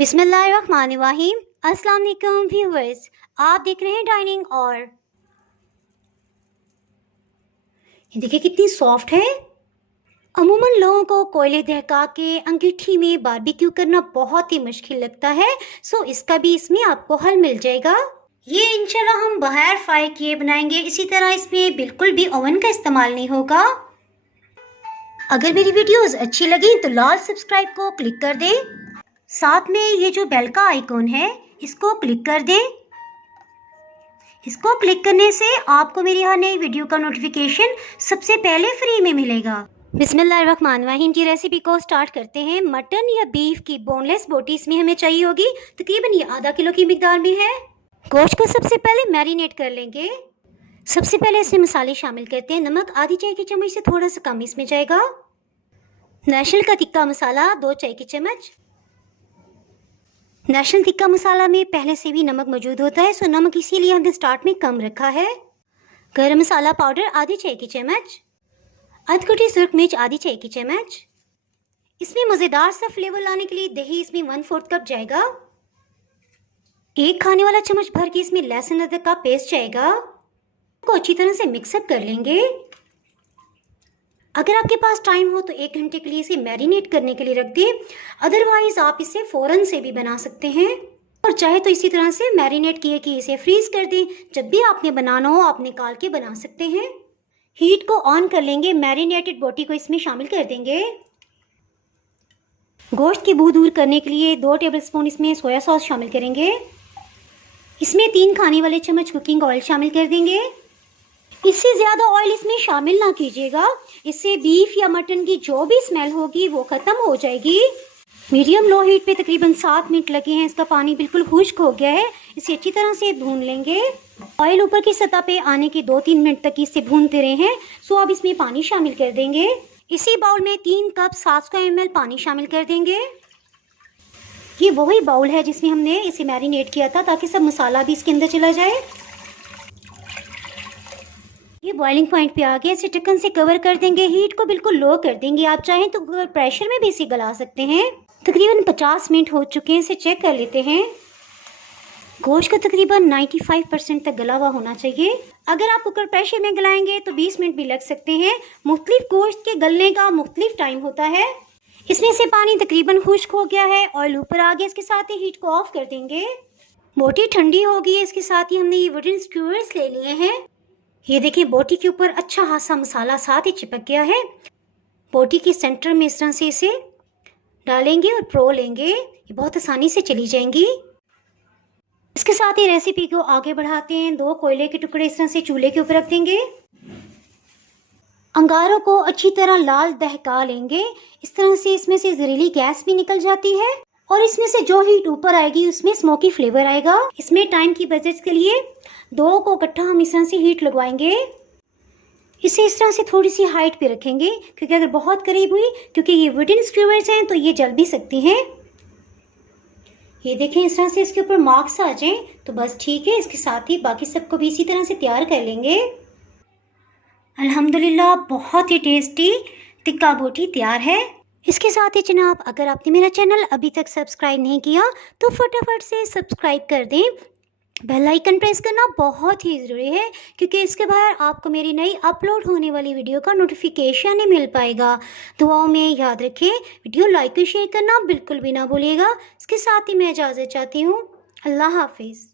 बिस्मिल्लाहिर्रहमानिर्रहीम। अस्सलाम वालेकुम व्यूअर्स, आप देख रहे हैं डाइनिंग। और ये देखिए कितनी सॉफ्ट है। अमूमन लोगों को कोयले दहका के अंगीठी में बारबेक्यू करना बहुत ही मुश्किल लगता है। सो इसका भी इसमें आपको हल मिल जाएगा। ये इंशाल्लाह हम बगैर फ्राई किए बनाएंगे। इसी तरह इसमें बिल्कुल भी ओवन का इस्तेमाल नहीं होगा। अगर मेरी वीडियोस अच्छी लगी तो लाल सब्सक्राइब को क्लिक कर दें। साथ में ये जो बेल का आइकॉन है इसको क्लिक कर दें। इसको क्लिक करने से आपको मेरी हर नई वीडियो का नोटिफिकेशन सबसे पहले फ्री में मिलेगा। बिस्मिल्लाहिर्रहमानिर्रहीम की रेसिपी को स्टार्ट करते हैं। मटन या बीफ की बोनलेस बोटी इसमें हमें चाहिए होगी। तकरीबन ये आधा किलो की मिकदार में है। गोश्त को सबसे पहले मैरिनेट कर लेंगे। सबसे पहले इसमें मसाले शामिल करते हैं। नमक आधी चाय की चम्मच से थोड़ा सा कम इसमें जाएगा। नेशनल का तिक्का मसाला 2 चाय की चम्मच। नेशनल तिक्का मसाला में पहले से भी नमक मौजूद होता है, सो नमक इसीलिए हमने स्टार्ट में कम रखा है। गरम मसाला पाउडर आधी चाय की चम्मच। अधकुटी सुर्ख मिर्च आधी चाय की चम्मच। इसमें मज़ेदार सा फ्लेवर लाने के लिए दही इसमें 1/4 कप जाएगा। 1 खाने वाला चम्मच भर के इसमें लहसुन अदरक का पेस्ट जाएगा। को अच्छी तरह से मिक्सअप कर लेंगे। अगर आपके पास टाइम हो तो 1 घंटे के लिए इसे मैरिनेट करने के लिए रख दें। अदरवाइज आप इसे फ़ौरन से भी बना सकते हैं, और चाहे तो इसी तरह से मैरिनेट किए कि इसे फ्रीज कर दें। जब भी आपने बनाना हो आप निकाल के बना सकते हैं। हीट को ऑन कर लेंगे। मैरिनेटेड बोटी को इसमें शामिल कर देंगे। गोश्त की बू दूर करने के लिए 2 टेबलस्पून इसमें सोया सॉस शामिल करेंगे। इसमें 3 खाने वाले चम्मच कुकिंग ऑयल शामिल कर देंगे। इससे ज़्यादा ऑयल इसमें शामिल ना कीजिएगा, इससे बीफ या मटन की जो भी स्मेल होगी वो ख़त्म हो जाएगी। मीडियम लो हीट पे तकरीबन 7 मिनट लगे हैं। इसका पानी बिल्कुल खुश्क हो गया है। इसे अच्छी तरह से भून लेंगे। ऑयल ऊपर की सतह पे आने के 2-3 मिनट तक इसे भूनते रहे हैं। सो अब इसमें पानी शामिल कर देंगे। इसी बाउल में 3 कप 700 ml पानी शामिल कर देंगे। ये वही बाउल है जिसमें हमने इसे मैरिनेट किया था, ताकि सब मसाला भी इसके अंदर चला जाए। ये बॉइलिंग पॉइंट पे आ गया। इसे ढक्कन से कवर कर देंगे। हीट को बिल्कुल लो कर देंगे। आप चाहें तो प्रेशर में भी इसे गला सकते हैं। तकरीबन 50 मिनट हो चुके हैं। इसे चेक कर लेते हैं। गोश्त का तकरीबन 95% तक गला हुआ होना चाहिए। अगर आप कुकर प्रेशर में गलाएंगे तो 20 मिनट भी लग सकते हैं। मुख्तलिफ गोश्त के गलने का मुख्तलिफ टाइम होता है। इसमें से पानी तकरीबन खुश्क हो गया है। ऑयल ऊपर आ गया। इसके साथ ही हीट को ऑफ कर देंगे। बोटी ठंडी हो गई है। इसके साथ ही हमने ये वुडन स्क्यूअर्स ले लिए हैं। ये देखिए बोटी के ऊपर अच्छा खासा मसाला साथ ही चिपक गया है। बोटी के सेंटर में इस तरह से इसे डालेंगे और प्रो लेंगे। ये बहुत आसानी से चली जाएंगी। इसके साथ ही रेसिपी को आगे बढ़ाते हैं। 2 कोयले के टुकड़े इस तरह से चूल्हे के ऊपर रख देंगे। अंगारों को अच्छी तरह लाल दहका लेंगे। इस तरह से इसमें से जहरीली गैस भी निकल जाती है, और इसमें से जो हीट ऊपर आएगी उसमें स्मोकी फ्लेवर आएगा। इसमें टाइम की बचत के लिए 2 को इकट्ठा हम इस तरह से हीट लगवाएंगे। इसे इस तरह से थोड़ी सी हाइट पे रखेंगे, क्योंकि अगर बहुत करीब हुई, क्योंकि ये वुडन स्क्यूअर्स हैं, तो ये जल भी सकती हैं। ये देखें इस तरह से इसके ऊपर मार्क्स आ जाएं तो बस ठीक है। इसके साथ ही बाकी सबको भी इसी तरह से तैयार कर लेंगे। अल्हम्दुलिल्लाह बहुत ही टेस्टी टिक्का बोटी तैयार है। इसके साथ ही जनाब, अगर आपने मेरा चैनल अभी तक सब्सक्राइब नहीं किया तो फटाफट से सब्सक्राइब कर दें। बेल आइकन प्रेस करना बहुत ही ज़रूरी है, क्योंकि इसके बाद आपको मेरी नई अपलोड होने वाली वीडियो का नोटिफिकेशन नहीं मिल पाएगा। दुआओं में याद रखें, वीडियो लाइक और शेयर करना बिल्कुल भी ना भूलिएगा। इसके साथ ही मैं इजाज़त चाहती हूँ। अल्लाह हाफिज़।